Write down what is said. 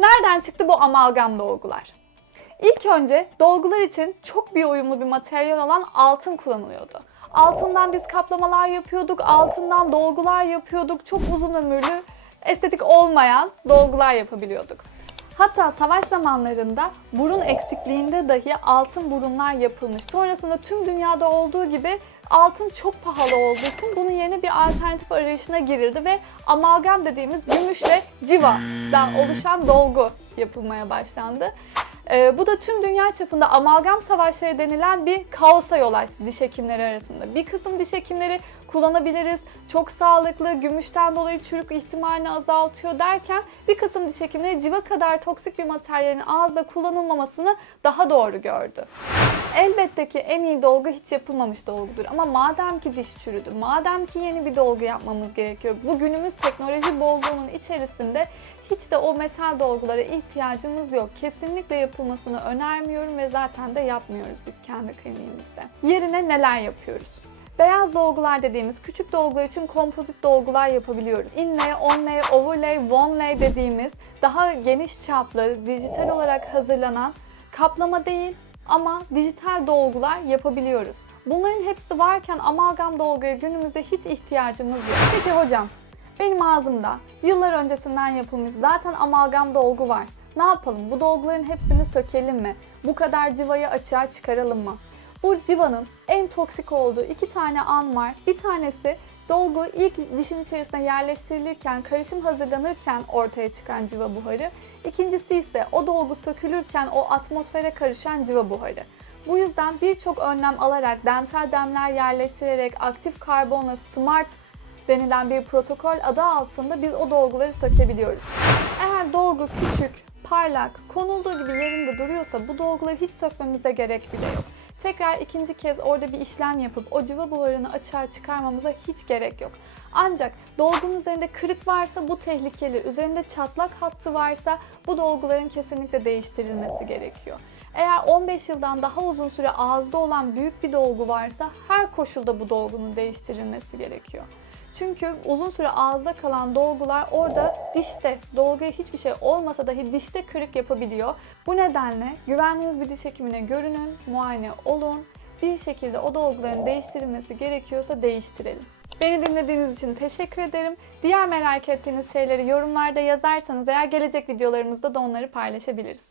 Nereden çıktı bu amalgam dolgular? İlk önce dolgular için çok bir uyumlu bir materyal olan altın kullanılıyordu. Altından biz kaplamalar yapıyorduk, altından dolgular yapıyorduk. Çok uzun ömürlü, estetik olmayan dolgular yapabiliyorduk. Hatta savaş zamanlarında burun eksikliğinde dahi altın burunlar yapılmış. Sonrasında tüm dünyada olduğu gibi altın çok pahalı olduğu için bunun yerine bir alternatif arayışına girildi ve amalgam dediğimiz gümüş ve civadan oluşan dolgu yapılmaya başlandı. Ee, bu da tüm dünya çapında amalgam savaşları denilen bir kaosa yol açtı diş hekimleri arasında. Bir kısım diş hekimleri kullanabiliriz, çok sağlıklı, gümüşten dolayı çürük ihtimalini azaltıyor derken bir kısım diş hekimleri civa kadar toksik bir materyalin ağızda kullanılmamasını daha doğru gördü. Elbette ki en iyi dolgu hiç yapılmamış dolgudur ama madem ki diş çürüdü, madem ki yeni bir dolgu yapmamız gerekiyor, bu günümüz teknoloji bolluğunun içerisinde hiç de o metal dolgulara ihtiyacımız yok. Kesinlikle yapılmasını önermiyorum ve zaten de yapmıyoruz biz kendi kliniğimizde. Yerine neler yapıyoruz? Beyaz dolgular dediğimiz küçük dolgular için kompozit dolgular yapabiliyoruz. Inlay, onlay, overlay, onlay dediğimiz daha geniş çaplı, dijital olarak hazırlanan kaplama değil ama dijital dolgular yapabiliyoruz. Bunların hepsi varken amalgam dolguya günümüzde hiç ihtiyacımız yok. Peki hocam, benim ağzımda yıllar öncesinden yapılmış zaten amalgam dolgu var. Ne yapalım? Bu dolguların hepsini sökelim mi? Bu kadar civayı açığa çıkaralım mı? Bu civanın en toksik olduğu iki tane an var. Bir tanesi dolgu ilk dişin içerisine yerleştirilirken, karışım hazırlanırken ortaya çıkan civa buharı. İkincisi ise o dolgu sökülürken o atmosfere karışan civa buharı. Bu yüzden birçok önlem alarak, dental demler yerleştirerek, aktif karbonla smart denilen bir protokol adı altında biz o dolguları sökebiliyoruz. Eğer dolgu küçük, parlak, konulduğu gibi yerinde duruyorsa bu dolguları hiç sökmemize gerek bile yok. Tekrar ikinci kez orada bir işlem yapıp o civa buharını açığa çıkarmamıza hiç gerek yok. Ancak dolgunun üzerinde kırık varsa bu tehlikeli, üzerinde çatlak hattı varsa bu dolguların kesinlikle değiştirilmesi gerekiyor. Eğer 15 yıldan daha uzun süre ağızda olan büyük bir dolgu varsa her koşulda bu dolgunun değiştirilmesi gerekiyor. Çünkü uzun süre ağızda kalan dolgular orada dişte, dolguya hiçbir şey olmasa dahi dişte kırık yapabiliyor. Bu nedenle güvendiğiniz bir diş hekimine görünün, muayene olun. Bir şekilde o dolguların değiştirilmesi gerekiyorsa değiştirelim. Beni dinlediğiniz için teşekkür ederim. Diğer merak ettiğiniz şeyleri yorumlarda yazarsanız eğer gelecek videolarımızda da onları paylaşabiliriz.